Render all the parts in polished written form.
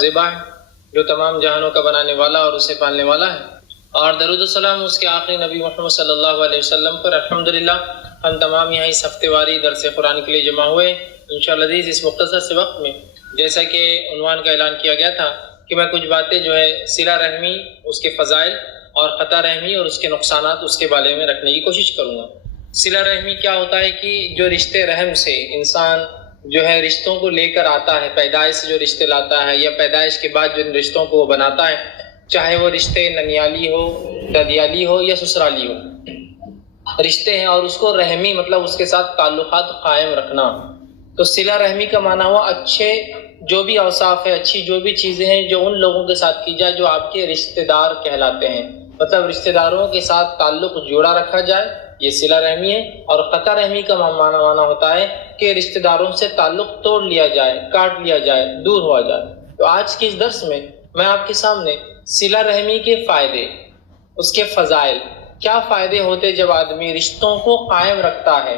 ذبح جو تمام جہانوں کا بنانے والا اور اسے پالنے والا ہے، اور درود و سلام اس کے آخری نبی محمد صلی اللہ علیہ وسلم پر۔ الحمدللہ ہم تمام یہاں اس ہفتے واری درس قرآن کے لیے جمع ہوئے انشاءاللہ عزیز۔ اس مختصر سے وقت میں جیسا کہ عنوان کا اعلان کیا گیا تھا کہ میں کچھ باتیں جو ہے صلہ رحمی، اس کے فضائل، اور قطع رحمی اور اس کے نقصانات اس کے بارے میں رکھنے کی کوشش کروں گا۔ صلہ رحمی کیا ہوتا ہے کہ جو رشتے رحم سے انسان جو ہے رشتوں کو لے کر آتا ہے، پیدائش سے جو رشتے لاتا ہے یا پیدائش کے بعد جو ان رشتوں کو وہ بناتا ہے، چاہے وہ رشتے ننیالی ہو، ددیالی ہو یا سسرالی ہو، رشتے ہیں، اور اس کو رحمی مطلب اس کے ساتھ تعلقات قائم رکھنا۔ تو صلہ رحمی کا معنی ہوا اچھے جو بھی اوصاف ہے، اچھی جو بھی چیزیں ہیں جو ان لوگوں کے ساتھ کی جائے جو آپ کے رشتہ دار کہلاتے ہیں، مطلب رشتہ داروں کے ساتھ تعلق جوڑا رکھا جائے، یہ صلہ رحمی ہے۔ اور قطع رحمی کا معنی ہوتا ہے کہ رشتہ داروں سے تعلق توڑ لیا جائے، کاٹ لیا جائے، دور ہوا جائے۔ تو آج کے اس درس میں میں آپ کے سامنے صلہ رحمی کے فائدے، اس کے فضائل، کیا فائدے ہوتے جب آدمی رشتوں کو قائم رکھتا ہے،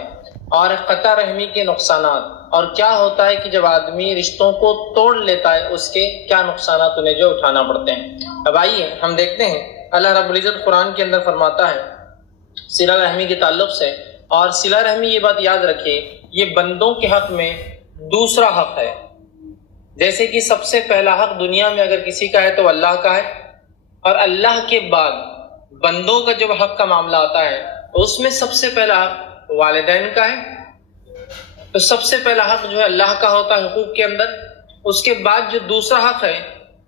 اور قطع رحمی کے نقصانات، اور کیا ہوتا ہے کہ جب آدمی رشتوں کو توڑ لیتا ہے اس کے کیا نقصانات انہیں جو اٹھانا پڑتے ہیں۔ اب آئیے ہم دیکھتے ہیں اللہ رب العزت قرآن کے اندر فرماتا ہے صلہ رحمی کے تعلق سے، اور صلہ رحمی یہ بات یاد رکھیے یہ بندوں کے حق میں دوسرا حق ہے۔ جیسے کہ سب سے پہلا حق دنیا میں اگر کسی کا ہے تو اللہ کا ہے، اور اللہ کے بعد بندوں کا جب حق کا معاملہ آتا ہے تو اس میں سب سے پہلا حق والدین کا ہے۔ تو سب سے پہلا حق جو ہے اللہ کا ہوتا ہے حقوق کے اندر، اس کے بعد جو دوسرا حق ہے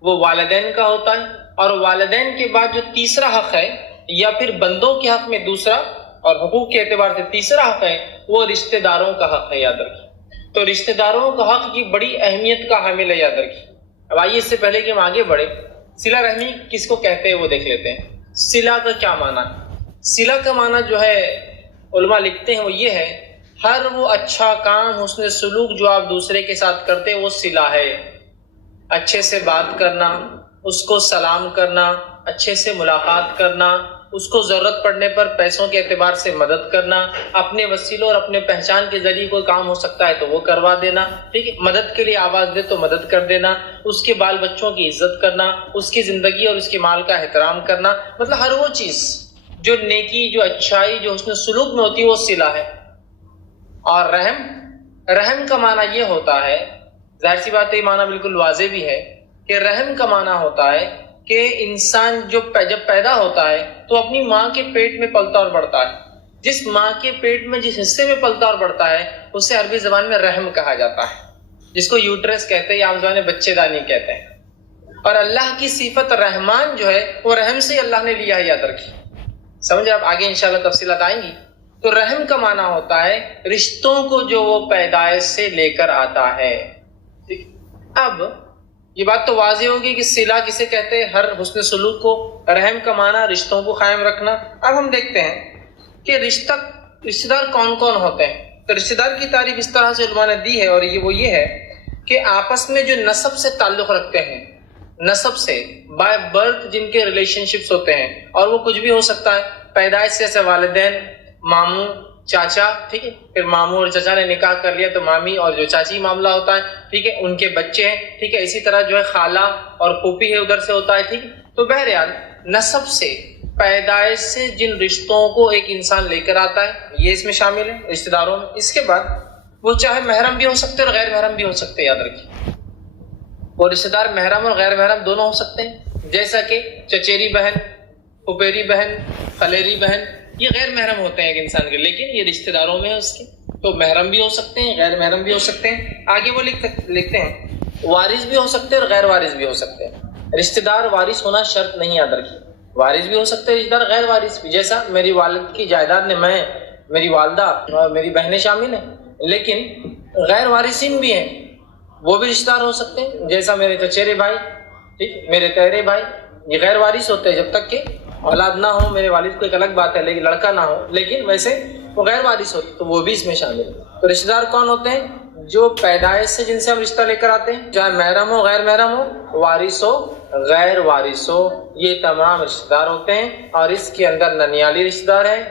وہ والدین کا ہوتا ہے، اور والدین کے بعد جو تیسرا حق ہے یا پھر بندوں کے حق میں دوسرا اور حقوق کے اعتبار سے تیسرا حق ہے وہ رشتہ داروں کا حق ہے، یاد رکھیے۔ تو رشتہ داروں کا حق کی بڑی اہمیت کا حامل ہے، یاد رکھیے۔ اب آئیے اس سے پہلے کہ ہم آگے بڑھیں صلہ رحمی کس کو کہتے ہیں وہ دیکھ لیتے ہیں۔ صلہ کا کیا معنی ہے؟ صلہ کا معنی جو ہے علماء لکھتے ہیں وہ یہ ہے ہر وہ اچھا کام، حسن سلوک جو آپ دوسرے کے ساتھ کرتے ہیں وہ صلہ ہے۔ اچھے سے بات کرنا، اس کو سلام کرنا، اچھے سے ملاقات کرنا، اس کو ضرورت پڑنے پر پیسوں کے اعتبار سے مدد کرنا، اپنے وسیلوں اور اپنے پہچان کے ذریعے کوئی کام ہو سکتا ہے تو وہ کروا دینا، ٹھیک ہے، مدد کے لیے آواز دے تو مدد کر دینا، اس کے بال بچوں کی عزت کرنا، اس کی زندگی اور اس کے مال کا احترام کرنا، مطلب ہر وہ چیز جو نیکی، جو اچھائی، جو حسن سلوک میں ہوتی ہے وہ صلہ ہے۔ اور رحم کا معنی یہ ہوتا ہے، ظاہر سی بات ہے یہ معنی بالکل واضح بھی ہے کہ رحم کا معنی ہوتا ہے کہ انسان جب پیدا ہوتا ہے تو اپنی ماں کے پیٹ میں پلتا اور بڑھتا ہے۔ جس ماں کے پیٹ میں جس حصے میں پلتا اور بڑھتا ہے اسے عربی زبان میں رحم کہا جاتا ہے، جس کو یوٹرس کہتے ہیں یا عام زبان میں بچے دانی کہتے ہیں۔ اور اللہ کی صفت رحمان جو ہے وہ رحم سے اللہ نے لیا ہے، یاد رکھیے۔ سمجھے؟ اب آگے انشاءاللہ تفصیلات آئیں گی۔ تو رحم کا معنی ہوتا ہے رشتوں کو جو وہ پیدائش سے لے کر آتا ہے۔ اب یہ بات تو واضح ہوگی کہ صلہ کسے کہتے ہیں، ہر حسن سلوک کو۔ رحم کا معنی رشتوں کو قائم رکھنا۔ اب ہم دیکھتے ہیں کہ رشتہ دار کون کون ہوتے ہیں۔ تو رشتہ دار کی تعریف اس طرح سے علماء نے دی ہے، اور وہ یہ ہے کہ آپس میں جو نسب سے تعلق رکھتے ہیں، نسب سے بائی برتھ جن کے ریلیشن شپس ہوتے ہیں، اور وہ کچھ بھی ہو سکتا ہے پیدائش سے، جیسے والدین، ماموں، چاچا، ٹھیک ہے، پھر ماموں اور چچا نے نکاح کر لیا تو مامی اور جو چاچی معاملہ ہوتا ہے، ٹھیک ہے، ان کے بچے ہیں، ٹھیک ہے، اسی طرح جو ہے خالہ اور پھوپھی ہے ادھر سے ہوتا ہے، ٹھیک ہے۔ تو بہرحال نسب سے، پیدائش سے جن رشتوں کو ایک انسان لے کر آتا ہے یہ اس میں شامل ہے رشتہ داروں میں۔ اس کے بعد وہ چاہے محرم بھی ہو سکتے ہیں اور غیر محرم بھی ہو سکتے ہیں، یاد رکھیے۔ وہ رشتہ دار محرم اور غیر محرم دونوں ہو سکتے ہیں، جیسا کہ چچیری بہن، پھپھیری بہن، خلیری بہن، یہ غیر محرم ہوتے ہیں ایک انسان کے، لیکن یہ رشتہ داروں میں ہے اس کے، تو محرم بھی ہو سکتے ہیں، غیر محرم بھی ہو سکتے ہیں۔ آگے وہ لکھتے ہیں وارث بھی ہو سکتے ہیں اور غیر وارث بھی ہو سکتے ہیں۔ رشتہ دار وارث ہونا شرط نہیں، یاد رکھیے، وارث بھی ہو سکتے ہیں رشتہ دار، غیر وارث بھی۔ جیسا میری والد کی جائیداد میں میں، میری والدہ اور میری بہنیں شامل ہیں، لیکن غیر وارثین بھی ہیں، وہ بھی رشتہ دار ہو سکتے ہیں، جیسا میرے چچیرے بھائی، ٹھیک، میرے تیرے بھائی، یہ غیر وارث ہوتے ہیں جب تک کہ اولاد نہ ہو۔ میرے والد کو ایک الگ بات ہے لیکن لڑکا نہ ہو، لیکن ویسے وہ غیر وارث ہوتے تو وہ بھی اس میں شامل ہے۔ تو رشتہ دار کون ہوتے ہیں؟ جو پیدائش سے جن سے ہم رشتہ لے کر آتے ہیں، چاہے محرم ہو، غیر محرم ہو، وارث ہو، غیر وارث ہو، یہ تمام رشتہ دار ہوتے ہیں۔ اور اس کے اندر ننیالی رشتہ دار ہے،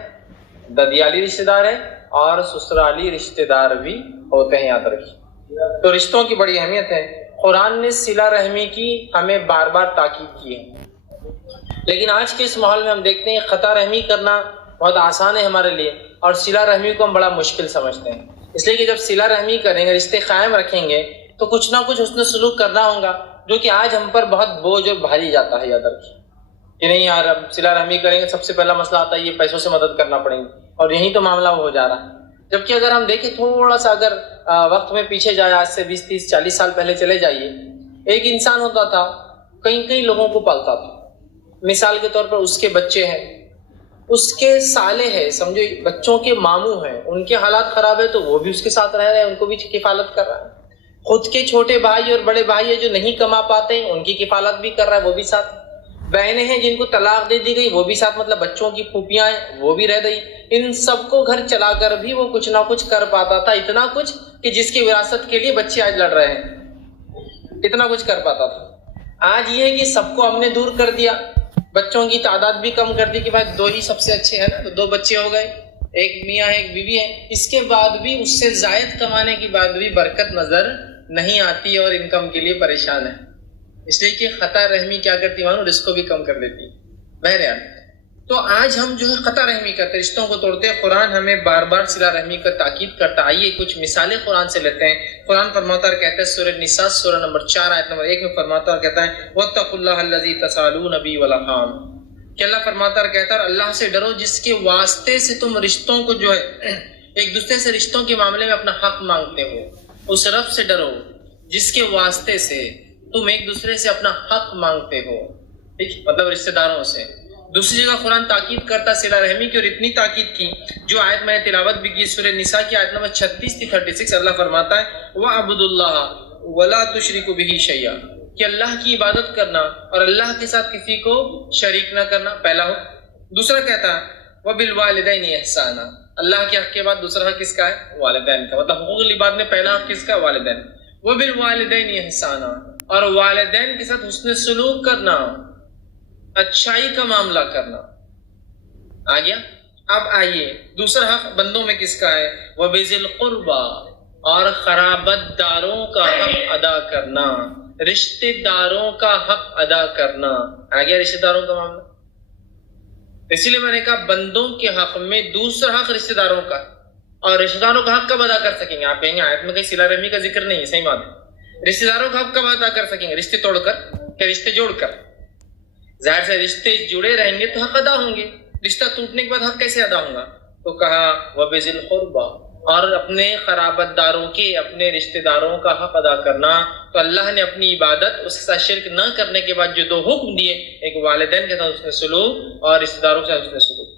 ددیالی رشتہ دار ہے، اور سسرالی رشتہ دار بھی ہوتے ہیں، یاد رکھیے۔ تو رشتوں کی بڑی اہمیت ہے۔ قرآن نے صلہ رحمی کی ہمیں بار بار تاکید کی ہے، لیکن آج کے اس ماحول میں ہم دیکھتے ہیں قطع رحمی کرنا بہت آسان ہے ہمارے لیے، اور صلہ رحمی کو ہم بڑا مشکل سمجھتے ہیں، اس لیے کہ جب صلہ رحمی کریں گے، رشتے قائم رکھیں گے، تو کچھ نہ کچھ حسن سلوک کرنا ہوگا، جو کہ آج ہم پر بہت بوجھ اور بھاری جاتا ہے، یاد رکھیے کہ نہیں یار اب صلہ رحمی کریں گے، سب سے پہلا مسئلہ آتا ہے یہ پیسوں سے مدد کرنا پڑیں گی، اور یہی تو معاملہ ہو جا رہا ہے۔ جبکہ اگر ہم دیکھیں تھوڑا سا، اگر وقت میں پیچھے جائے، آج سے 20 30 40 سال پہلے چلے جائیے، ایک انسان ہوتا تھا، کئی لوگوں کو پالتا تھا، مثال کے طور پر اس کے بچے ہیں، اس کے سالے ہیں، سمجھو بچوں کے ماموں ہیں، ان کے حالات خراب ہے تو وہ بھی اس کے ساتھ رہ رہے ہیں، ان کو بھی کفالت کر رہا ہے، خود کے چھوٹے بھائی اور بڑے بھائی ہیں جو نہیں کما پاتے ہیں، ان کی کفالت بھی کر رہا ہے، وہ بھی ساتھ، بہنیں ہیں جن کو طلاق دے دی گئی وہ بھی ساتھ، مطلب بچوں کی پھوپھیاں ہیں وہ بھی رہ گئی، ان سب کو گھر چلا کر بھی وہ کچھ نہ کچھ کر پاتا تھا، اتنا کچھ کہ جس کی وراثت کے لیے بچے آج لڑ رہے ہیں، اتنا کچھ کر پاتا تھا۔ آج یہ ہے کہ سب کو ہم نے دور کر دیا، بچوں کی تعداد بھی کم کر دی کہ بھائی 2 ہی سب سے اچھے ہیں نا، تو 2 بچے ہو گئے، ایک میاں ہے ایک بیوی ہے، اس کے بعد بھی اس سے زائد کمانے کے بعد بھی برکت نظر نہیں آتی اور انکم کے لیے پریشان ہے، اس لیے کہ قطع رحمی کیا کرتی ہے، رزق کو بھی کم کر دیتی ہے۔ بہرحال تو آج ہم جو ہے قطع رحمی کرتے، رشتوں کو توڑتے ہیں، قرآن ہمیں بار بار صلہ رحمی کا تاکید کرتا۔ آئیے کچھ مثالیں قرآن سے لیتے ہیں۔ قرآن فرماتا اور کہتا ہے سورہ نساء سورہ نمبر 4 آیت نمبر 1 میں فرماتا اور کہتا ہے وَاتَّقُوا اللَّهَ الَّذِي تَسَأَلُونَ بِهِ وَالْأَرْحَامَ، کہ اللہ فرماتا اور کہتا ہے اور اللہ سے ڈرو جس کے واسطے سے تم رشتوں کو جو ہے ایک دوسرے سے رشتوں کے معاملے میں اپنا حق مانگتے ہو، اس رب سے ڈرو جس کے واسطے سے تم ایک دوسرے سے اپنا حق مانگتے ہو، ٹھیک، مطلب رشتہ داروں سے۔ دوسری جگہ قرآن تاکید کرتا صلہ رحمی کی، اور اتنی تاکید کی جو آیت میں نے تلاوت بھی کی سورہ نساء کی آیت نمبر 36 تھی 36، اللہ فرماتا ہے وَاعْبُدُوا اللَّهَ وَلَا تُشْرِكُوا بِهِ شَيْئًا، کہ اللہ کی عبادت کرنا اور اللہ کے ساتھ کسی کو شریک نہ کرنا، پہلا حکم۔ دوسرا کہتا ہے وَبِالْوَالِدَيْنِ إِحْسَانًا، اللہ کے حق کے بعد دوسرا حق کس کا ہے؟ والدین کا، مطلب حقوق العباد میں پہلا حق کس کا؟ والدین۔ وَبِالْوَالِدَيْنِ إِحْسَانًا، اور والدین کے ساتھ حسن سلوک کرنا، اچھائی کا معاملہ کرنا۔ آ گیا؟ اب آئیے دوسرا حق بندوں میں کس کا ہے؟ وَبِذِي الْقُرْبَى، اور قرابت داروں کا حق ادا کرنا، رشتہ داروں کا حق ادا کرنا۔ آ گیا رشتہ داروں کا معاملہ؟ اسی لیے میں نے کہا بندوں کے حق میں دوسرا حق رشتہ داروں کا، اور رشتہ داروں کا حق کب ادا کر سکیں گے؟ آپ کہیں گے آیت میں کہیں صلہ رحمی کا ذکر نہیں ہے، صحیح بات ہے، رشتہ داروں کا حق کب ادا کر سکیں گے؟ رشتے توڑ کر کہ رشتے جوڑ کر؟ ظاہر سے رشتے جڑے رہیں گے تو حق ادا ہوں گے، رشتہ ٹوٹنے کے بعد حق کیسے ادا ہوگا؟ تو کہا وَبِذِي الْقُرْبَى، اور اپنے قرابت داروں کے، اپنے رشتہ داروں کا حق ادا کرنا۔ تو اللہ نے اپنی عبادت اس کے ساتھ شرک نہ کرنے کے بعد جو 2 حکم دیے، ایک والدین کے ساتھ حسن سلوک اور رشتہ داروں کے ساتھ حسن سلوک۔